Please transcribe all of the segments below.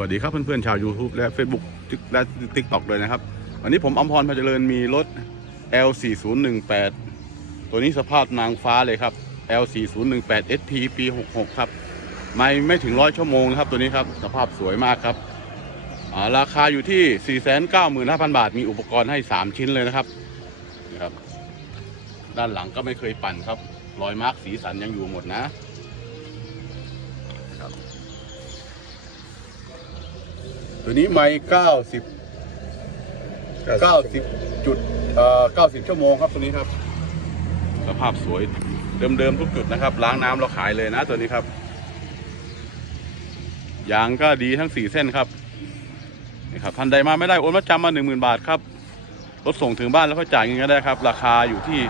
วัสดีครับเพื่อนๆชาว YouTube และ Facebook และ TikTok เลยนะครับ วันนี้ผมอมพรพเจริญมีรถ L4018 ตัวนี้สภาพนางฟ้าเลยครับ L4018 SP ปี 66 ครับ ไม่ไม่ถึงร้อยชั่วโมงนะครับตัวนี้ครับ สภาพสวยมากครับราคาอยู่ที่ 495,000 บาท มีอุปกรณ์ให้ 3 ชิ้นเลยนะครับนี่ครับ ด้านหลังก็ไม่เคยปั่นครับ รอยมาร์กสีสันยังอยู่หมดนะครับ ตัวนี้ไม่เก้าสิบเก้าสิบจุดเอ่อเก้าสิบชั่วโมงครับตัวนี้ครับ สภาพสวยเดิมๆทุกจุดนะครับ ล้างน้ำเราขายเลยนะตัวนี้ครับยางก็ดีทั้งสี่เส้นครับนี่ครับท่านใดมาไม่ได้โอนมาจำมาหนึ่งหมื่นบาทครับรถส่งถึงบ้านแล้วก็จ่ายเงินก็ได้ครับ ราคาอยู่ที่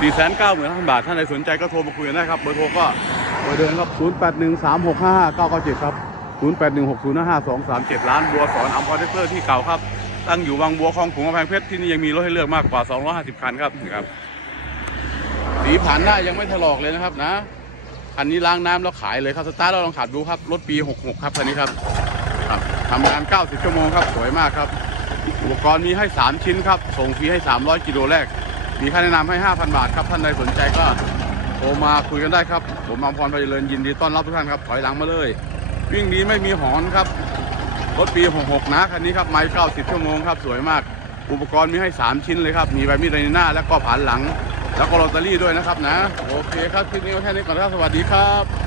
สี่แสนเก้าหมื่นห้าพันบาท ท่านใดสนใจก็โทรมาคุยกันได้ครับ เบอร์โทรก็เบอร์เดิมครับศูนย์แปดหนึ่งสามหกห้าห้าเก้าเก้าเจ็ดครับ 0 8 1 6 0 5 5 2 3 7ล้านบัวสอนอัมพอร์เตอร์ที่เก่าครับ ตั้งอยู่วังบัวคลองขุงกำแพงเพชรที่นี่ยังมีรถให้เลือกมากกว่า 250 คันครับนี่ครับสีผ่านได้ายังไม่ถลอกเลยนะครับนะคันนี้ล้างน้ำแล้วขายเลยครับสตาร์ทเราลองขับดูครับรถปี 66 ครับคันนี้ครับครับทำงาน 90 ชั่วโมงครับสวยมากครับ อุปกรณ์มีให้ 3 ชิ้นครับ ส่งฟรีให้ 300 กิโลแรก มีค่าแนะนำให้ 5,000 บาทครับท่านใดสนใจก็โทรมาคุยกันได้ครับ ผมอัมพรพาเจริญยินดีต้อนรับทุกท่านครับถอยหลังมาเลย วิ่งดีไม่มีหอนครับ รถปี 66 นะคันนี้ครับไม้90 ชั่วโมงครับ สวยมาก อุปกรณ์มีให้ 3 ชิ้นเลยครับ มีใบมีดในหน้า แล้วก็ผ่านหลัง แล้วก็ลอตเตอรี่ด้วยนะครับนะ โอเคครับ คลิปนี้ก็แค่นี้ก่อนครับ สวัสดีครับ